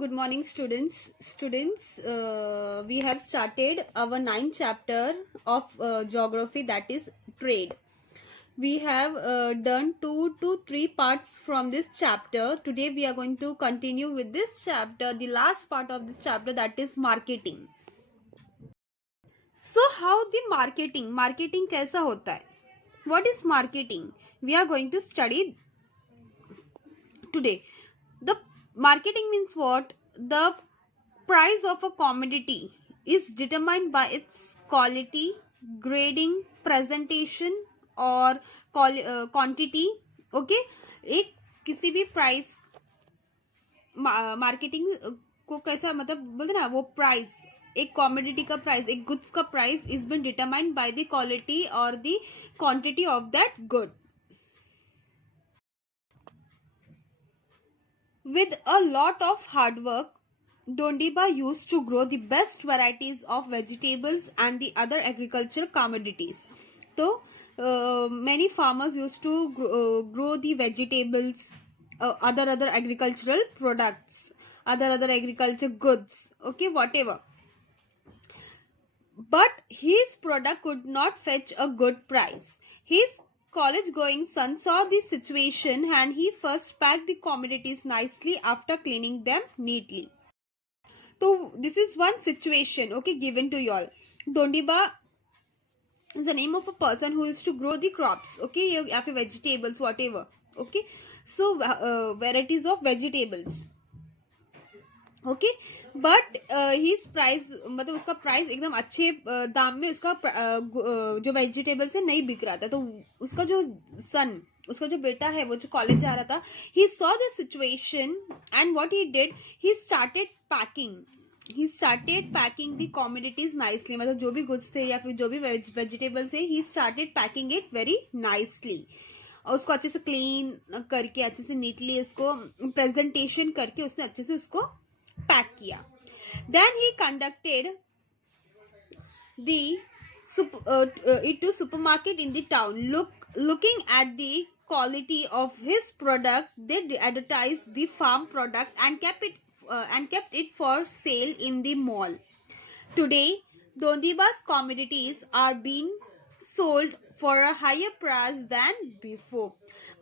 Good morning, students. We have started our ninth chapter of geography, that is trade. We have done 2 to 3 parts from this chapter. Today we are going to continue with this chapter, the last part of this chapter, that is marketing. So how the marketing कैसा होता है? What is marketing? We are going to study today. The marketing means what? The price of a commodity is determined by its quality, grading, presentation और quantity. Okay, एक किसी भी price marketing को कैसा मतलब बोलते ना, वो प्राइस एक कॉमोडिटी का प्राइस, एक गुड्स का price is been determined by the quality और the quantity of that good. With a lot of hard work, Dondiba used to grow the best varieties of vegetables and the other agricultural commodities. So, many farmers used to grow the vegetables, other agricultural products, other agriculture goods, okay, whatever. But his product could not fetch a good price. His college going son saw the situation and he first packed the commodities nicely after cleaning them neatly. So this is one situation, okay, given to y'all. Dondiba is the name of a person who used to grow the crops, okay, या फिर vegetables, whatever, okay. So varieties of vegetables, okay. But his price मतलब उसका price एकदम अच्छे दाम में उसका जो वेजिटेबल्स है नहीं बिक रहा था. तो उसका जो सन, उसका जो बेटा है, वो जो कॉलेज जा रहा था, he saw the situation and what he did, he started packing the commodities nicely. मतलब जो भी गुड्स थे या फिर जो भी वेजिटेबल्स है, he started packing it very nicely. और उसको अच्छे से क्लीन करके, अच्छे से नीटली उसको प्रेजेंटेशन करके उसने अच्छे से उसको पैक किया. Then he conducted it to supermarket in the town. Looking at the quality of his product, they advertised the farm product and kept it for sale in the mall. Today, Dondiba's commodities are being sold for a higher price than before.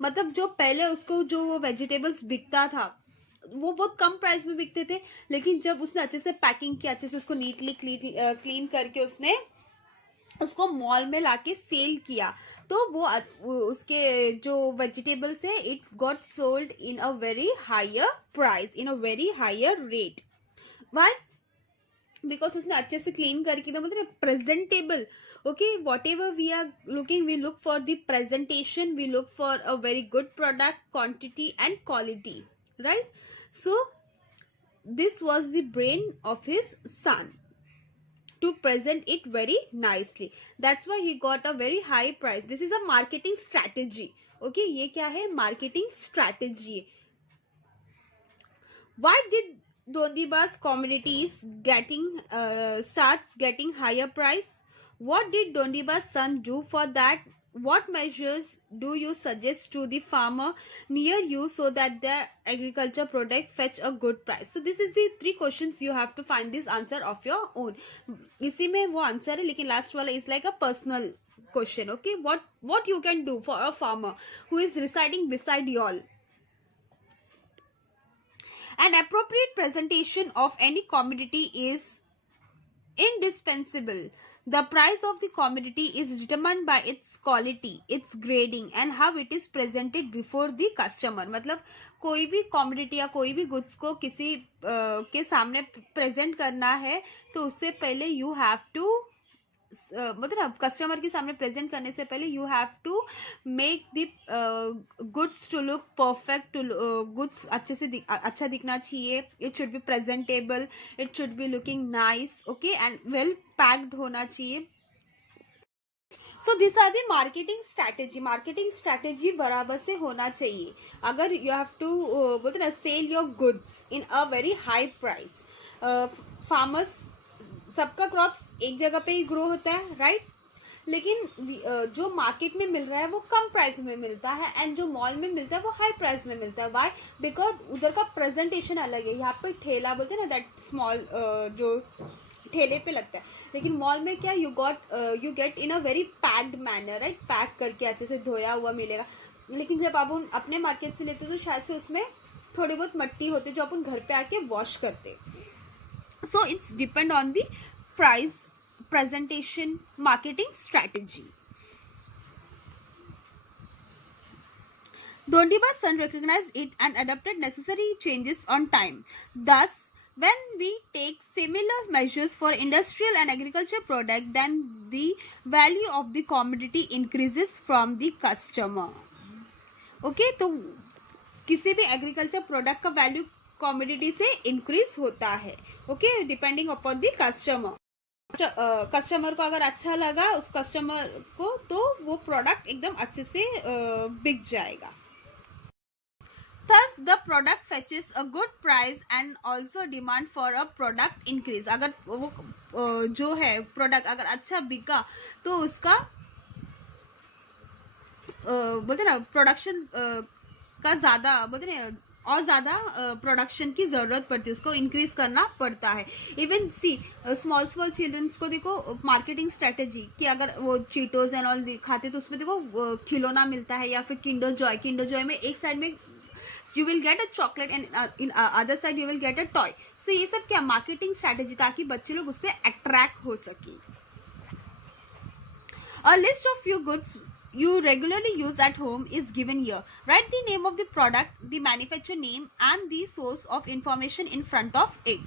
मतलब जो पहले उसको जो vegetables बिकता था वो बहुत कम price में बिकते थे, लेकिन जब उसने अच्छे से पैकिंग किया, अच्छे से उसको नीटली क्लीन करके उसने उसको मॉल में लाके सेल किया, तो वो उसके जो वेजिटेबल्स है, it got sold in a very higher price, in a very higher rate. Why? Because उसने अच्छे से क्लीन करके, तो मतलब presentable. Okay, whatever we are looking, we look for the presentation, we look for a very good product, quantity and quality, right? So this was the brain of his son to present it very nicely. That's why he got a very high price. This is a marketing strategy. Okay, ये क्या है? Marketing strategy. Why did Dondiba's commodities starts getting higher price? What did Dondiba's son do for that? What measures do you suggest to the farmer near you so that their agriculture product fetch a good price? So this is the 3 questions. You have to find this answer of your own. इसी में वो answer है, लेकिन last वाला is like a personal question. Okay, what you can do for a farmer who is residing beside y'all? An appropriate presentation of any commodity is indispensable. The price of the commodity is determined by its quality, its grading and how it is presented before the customer. मतलब कोई भी commodity या कोई भी goods को किसी के सामने present करना है, तो उससे पहले you have to मतलब कस्टमर के सामने प्रेजेंट करने से पहले you have to make the goods to look perfect, to goods अच्छे से अच्छा दिखना चाहिए. It should be presentable, it should be looking nice, okay, and well packed होना चाहिए. So this are the marketing strategy बराबर से होना चाहिए. अगर यू हैव टू बोलते ना sell your goods in a very high price. Farmers सबका क्रॉप्स एक जगह पे ही ग्रो होता है, राइट? लेकिन जो मार्केट में मिल रहा है वो कम प्राइस में मिलता है एंड जो मॉल में मिलता है वो हाई प्राइस में मिलता है. वाई? बिकॉज उधर का प्रेजेंटेशन अलग है. यहाँ पे ठेला बोलते हैं ना, दैट स्मॉल जो ठेले पे लगता है. लेकिन मॉल में क्या, you get in a very packed manner, right? Pack करके अच्छे से धोया हुआ मिलेगा. लेकिन जब आप अपने मार्केट से लेते हो तो शायद से उसमें थोड़ी बहुत मट्टी होती है जो अपन घर पे आके वॉश करते. So it's depend on the price, presentation, marketing strategy. Dondiba's son recognized it and adopted necessary changes on time. Thus, when we take similar measures for industrial and agriculture product, then the value of the commodity increases from the customer. Okay, तो किसी भी agriculture product का value commodity से increase होता है. Okay, depending upon the customer. Customer को अगर अच्छा लगा उस कस्टमर को, तो वो प्रोडक्ट एकदम अच्छे से बिक जाएगा. Thus, the product fetches a good price and also demand for a product increase. अगर वो जो है प्रोडक्ट अगर अच्छा बिका तो उसका बोलते ना प्रोडक्शन का ज़्यादा बोलते ना और ज़्यादा प्रोडक्शन की ज़रूरत पड़ती है, उसको इंक्रीज करना पड़ता है. इवन सी स्मॉल चिल्ड्रंस को देखो मार्केटिंग स्ट्रेटेजी कि अगर वो चीटोस एंड ऑल खाते तो उसमें देखो खिलौना मिलता है, या फिर किंडर जॉय में एक साइड में you will get a chocolate and in other side you will get a toy. So ये सब क्या मार्केटिंग स्ट्रेटेजी, ताकि बच्चे लोग उससे अट्रैक्ट हो सके. A list of few goods you regularly use at home is given here. Write the name of the product, the manufacturer name and the source of information in front of it.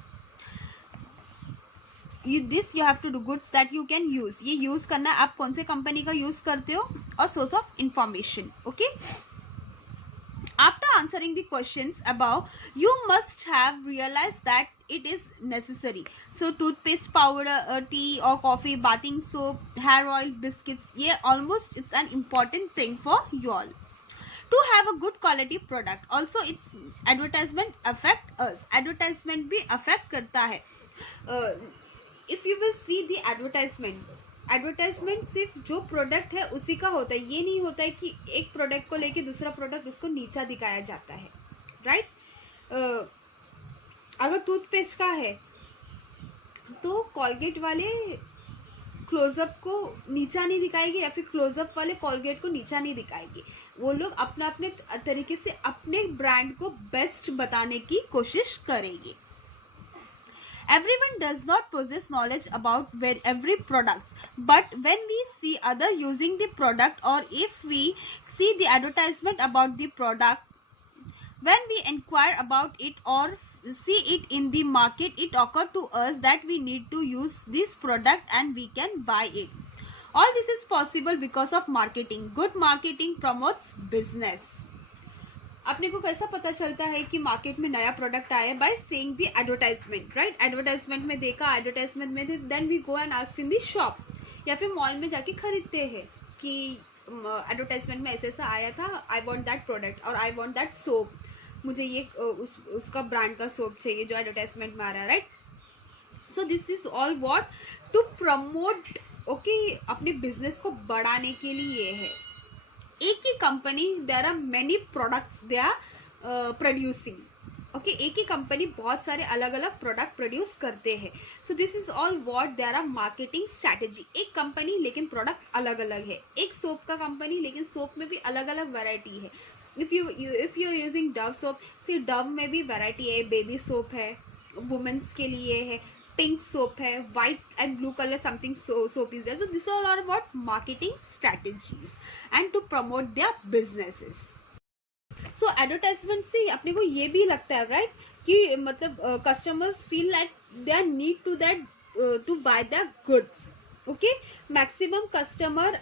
You have to do goods that you can use. ये use करना आप कौन से company का use करते हो और source of information. Okay. After answering the questions above, you must have realized that it is necessary. So toothpaste, powder, tea or coffee, bathing soap, hair oil, biscuits, yeah, almost it's an important thing for you all to have a good quality product. Also its advertisement affect us. Advertisement भी affect करता है. If you will see the advertisement सिर्फ जो product है उसी का होता है. ये नहीं होता है कि एक प्रोडक्ट को लेके दूसरा प्रोडक्ट उसको नीचा दिखाया जाता है, राइट? अगर टूथपेस्ट का है तो कॉलगेट वाले क्लोजअप को नीचा नहीं दिखाएगी, या फिर क्लोजअप वाले कॉलगेट को नीचा नहीं दिखाएगी. वो लोग अपना अपने तरीके से अपने ब्रांड को बेस्ट बताने की कोशिश करेंगे. Everyone does not possess knowledge about every product, but when we see other using the product, or if we see the advertisement about the product, when we inquire about it or see it in the market, it occurs to us that we need to use this product and we can buy it. All this is possible because of marketing. Good marketing promotes business. अपने को कैसा पता चलता है कि market में नया product आया? By saying the advertisement, right? Advertisement में देखा, एडवर्टाइजमेंट में then we go and ask in the shop, या फिर मॉल में जाके खरीदते हैं कि एडवर्टाइजमेंट में ऐसा आया था, आई वांट दैट प्रोडक्ट और आई वांट दैट सोप, मुझे ये उसका ब्रांड का सोप चाहिए जो एडवर्टाइजमेंट में आ रहा है, right? So this is all what to promote. Okay, अपने बिजनेस को बढ़ाने के लिए है. एक ही company, there are many products they are producing. Okay, एक ही कंपनी बहुत सारे अलग अलग प्रोडक्ट प्रोड्यूस करते हैं. So this is all what there are marketing strategy. एक कंपनी लेकिन प्रोडक्ट अलग अलग है. एक सोप का कंपनी लेकिन सोप में भी अलग अलग वैरायटी है. If you are using Dove soap, see Dove में भी वैरायटी है. बेबी सोप है, वुमेन्स के लिए है, पिंक सोप है, white and blue colour something soap is there. So this all are about marketing strategies and to promote their businesses. So advertisement से अपने को ये भी लगता है, राइट, कि मतलब customers feel like they are need to that to buy the goods. Okay, maximum customer,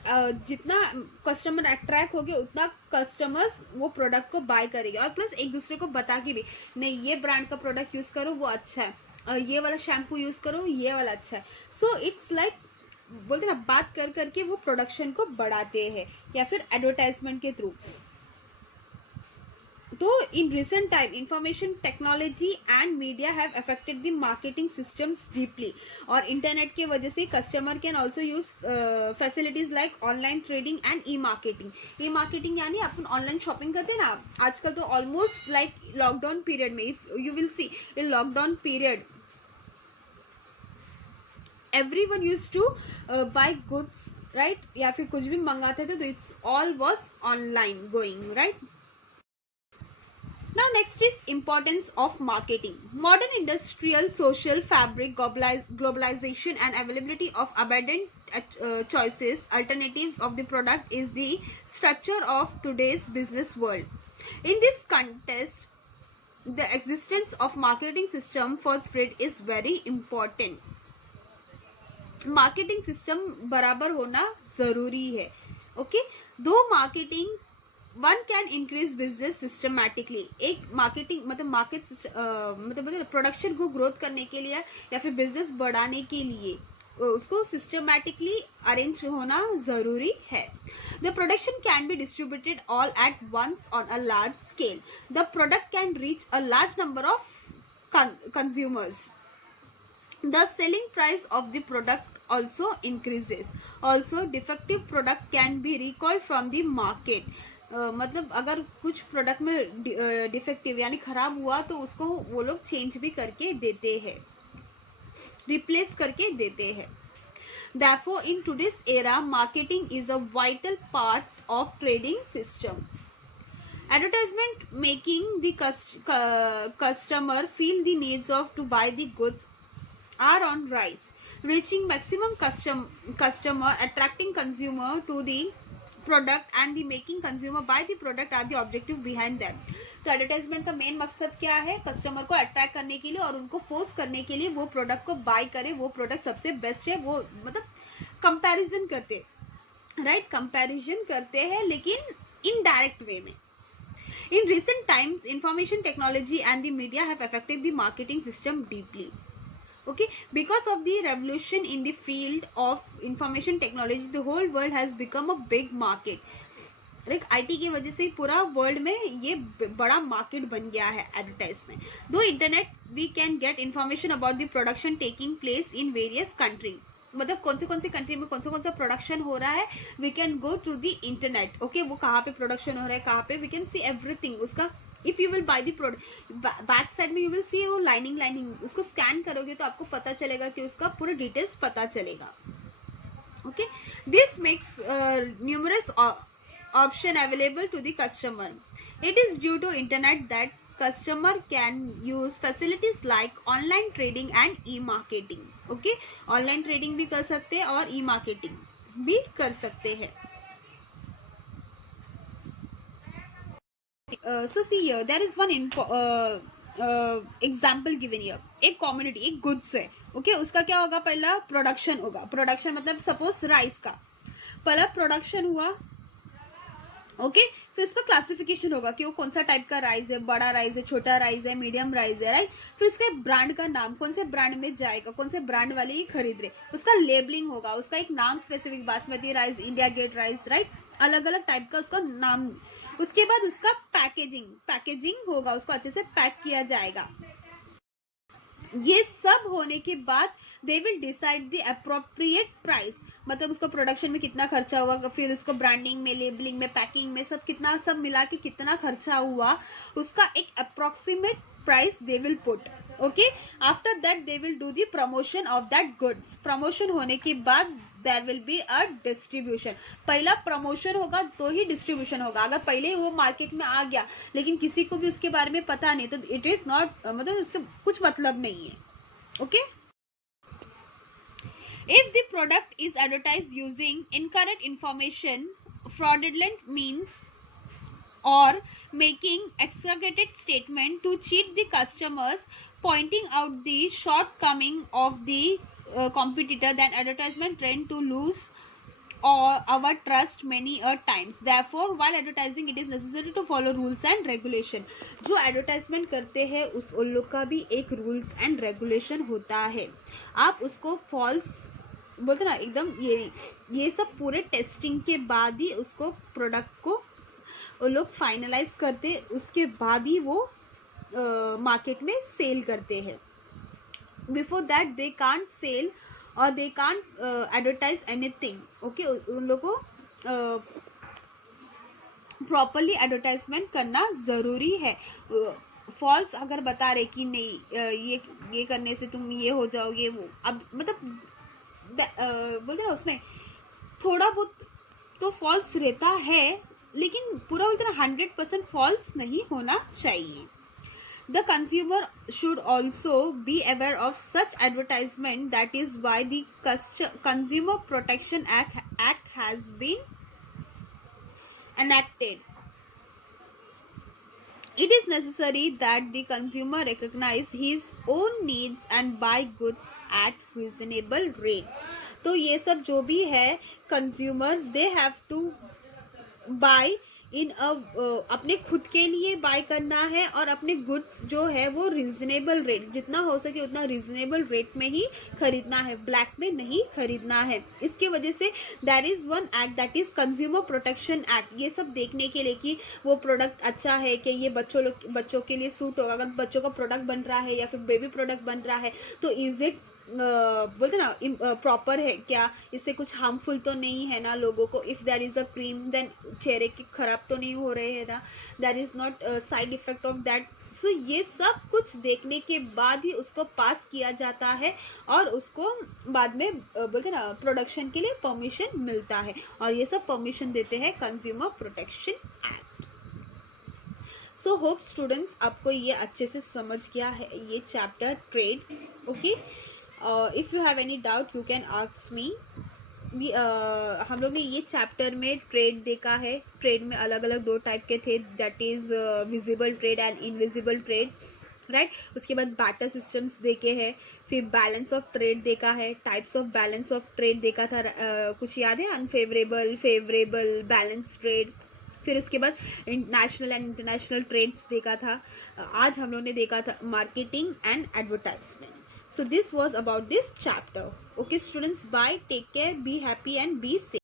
जितना कस्टमर अट्रैक्ट हो गया उतना कस्टमर्स वो प्रोडक्ट को बाय करेंगे. और प्लस एक दूसरे को बता के भी, नहीं ये ब्रांड का प्रोडक्ट यूज करो वो अच्छा है, ये वाला शैम्पू यूज करो ये वाला अच्छा है. सो इट्स लाइक बोलते ना, बात कर करके वो प्रोडक्शन को बढ़ाते हैं, या फिर एडवर्टाइजमेंट के थ्रू. तो in recent time information technology and media have affected the marketing systems deeply, और इंटरनेट के वजह से customer can also use facilities like online trading and e marketing. E marketing यानी अपन ऑनलाइन शॉपिंग करते हैं ना आजकल, तो ऑलमोस्ट लाइक लॉकडाउन पीरियड में if you will C in lockdown period everyone used to buy goods, right? या फिर कुछ भी मंगाते थे तो it's all was online going, right? Now next is importance of marketing. Modern industrial, social fabric, globalization and availability of abundant choices, alternatives of the product is the structure of today's business world. In this context, the existence of marketing system for trade is very important. Marketing system बराबर होना जरूरी है. Okay, दो marketing one can increase business systematically. एक marketing मतलब market मतलब production को growth करने के लिए या फिर बिजनेस बढ़ाने के लिए उसको सिस्टमैटिकली अरेंज होना जरूरी है. The production can be distributed all at once on a large scale. The product can reach a large number of consumers. The selling price of the product also increases. Also, defective product can be recalled from the market. मतलब अगर कुछ product में defective यानी खराब हुआ तो उसको वो लोग चेंज भी करके देते हैं, रिप्लेस करके देते हैं. Therefore, in today's era, marketing is a vital part of trading system. Advertisement making the customer feel the needs of to buy the goods are on rise. Reaching maximum customer, attracting consumer to the product and the making consumer buy the product are the objective behind them. तो advertisement का main मकसद क्या है? Customer को attract करने के लिए और उनको फोर्स करने के लिए वो प्रोडक्ट को बाय करे, वो प्रोडक्ट सबसे बेस्ट है, वो मतलब कंपैरिजन करते, राइट? कंपैरिजन करते हैं लेकिन इनडायरेक्ट वे में. In recent times, information technology and the media have affected the marketing system deeply. Okay, because of the revolution in the field of information technology, the whole world has become a big market. Like IT की वजह से पूरा world में ये बड़ा market बन गया है एडवर्टाइजमेंट. दो internet we can get information about the production taking place in various country. मतलब कौन से कंट्री में कौन सा प्रोडक्शन हो रहा है, we can go to the internet. Okay, वो कहाँ पे प्रोडक्शन हो रहा है, कहाँ पे, वी कैन सी एवरीथिंग. उसका if you will buy the product back side में यू विल सी वो लाइनिंग उसको स्कैन करोगे तो आपको पता चलेगा कि उसका पूरा डिटेल्स पता चलेगा. Okay, this makes numerous option available to the customer. It is due to internet that customer can use facilities like online trading and e marketing. Okay, online trading भी कर सकते हैं और ई मार्केटिंग भी कर सकते हैं. So see here, there is one example given here. एक कॉमोडिटी, एक गुड्स है. ओके, उसका क्या होगा? पहला प्रोडक्शन होगा. प्रोडक्शन मतलब सपोज राइस का पहला प्रोडक्शन हुआ. ओके, फिर उसका क्लासिफिकेशन होगा कि वो कौन सा टाइप का राइस है, बड़ा राइस है, छोटा राइस है, मीडियम राइस है, राइट? फिर उसके ब्रांड का नाम, कौन से ब्रांड में जाएगा, कौन से ब्रांड वाले ही खरीद रहे, उसका लेबलिंग होगा, उसका एक नाम specific, basmati rice, India Gate rice, right? अलग अलग टाइप का उसका नाम. उसके बाद उसका पैकेजिंग होगा, उसको अच्छे से पैक किया जाएगा. ये सब होने के बाद they will decide the appropriate price. मतलब उसको प्रोडक्शन में कितना खर्चा हुआ, फिर उसको ब्रांडिंग में, लेबलिंग में, पैकिंग में, सब कितना, सब मिला के कितना खर्चा हुआ, उसका एक approximate price they will put. Okay, after that they will do the promotion of that goods. Promotion होने के बाद there will be a distribution. पहला प्रमोशन होगा तो ही डिस्ट्रीब्यूशन होगा. अगर पहले वो मार्केट में आ गया लेकिन किसी को भी उसके बारे में पता नहीं तो इट इज नॉट, मतलब उसका कुछ मतलब नहीं है. Okay, if the product is advertised using incorrect information, fraudulent means, or making exaggerated statement to cheat the customers, pointing out the shortcoming of the competitor, then advertisement trend to lose our trust many a times. Therefore, while advertising, it is necessary to follow rules and regulation. जो advertisement करते हैं उस उन लोग का भी एक rules and regulation होता है. आप उसको फॉल्स बोलते ना, एकदम ये सब पूरे टेस्टिंग के बाद ही उसको प्रोडक्ट को वो लोग फाइनलाइज करते, उसके बाद ही वो मार्केट में सेल करते हैं. Before that they can't sell और they can't advertise anything. Okay, उन लोग को प्रॉपरली एडवर्टाइजमेंट करना ज़रूरी है. फॉल्स अगर बता रहे कि नहीं ये करने से तुम ये हो जाओगे, वो अब मतलब बोलते ना उसमें थोड़ा बहुत तो फॉल्स रहता है, लेकिन पूरा बोलते ना 100% फॉल्स नहीं होना चाहिए. The consumer should also be aware of such advertisement. That is why the Consumer Protection Act has been enacted. It is necessary that the consumer recognize his own needs and buy goods at reasonable rates. तो ये सब जो भी है consumer they have to buy इन अपने खुद के लिए बाय करना है, और अपने गुड्स जो है वो रीजनेबल रेट, जितना हो सके उतना रीजनेबल रेट में ही खरीदना है, ब्लैक में नहीं खरीदना है. इसके वजह से there is one act that is consumer protection act. ये सब देखने के लिए कि वो प्रोडक्ट अच्छा है कि ये बच्चों के लिए सूट होगा. अगर बच्चों का प्रोडक्ट बन रहा है या फिर बेबी प्रोडक्ट बन रहा है तो इज इट बोलते ना प्रॉपर है क्या, इससे कुछ हार्मफुल तो नहीं है ना लोगों को. If there is a cream then चेहरे के खराब तो नहीं हो रहे हैं ना, there is not side effect of that. तो ये सब कुछ देखने के बाद ही उसको पास किया जाता है और उसको बाद में बोलते ना प्रोडक्शन के लिए परमिशन मिलता है, और ये सब परमिशन देते हैं consumer protection act. So hope students आपको ये अच्छे से समझ गया है ये chapter trade. Okay, if you have any doubt you can ask me. हम लोग ने ये चैप्टर में ट्रेड देखा है. ट्रेड में अलग अलग 2 टाइप के थे, that is visible trade and invisible trade, right. उसके बाद बैटर सिस्टम्स देखे हैं, फिर बैलेंस ऑफ ट्रेड देखा है, types of balance of trade देखा था. कुछ याद है? Unfavourable, favourable, balance trade. फिर उसके बाद नेशनल एंड इंटरनेशनल ट्रेड्स देखा था. आज हम लोग ने देखा था marketing and advertisement. So this was about this chapter. Okay students, bye, take care, be happy and be safe.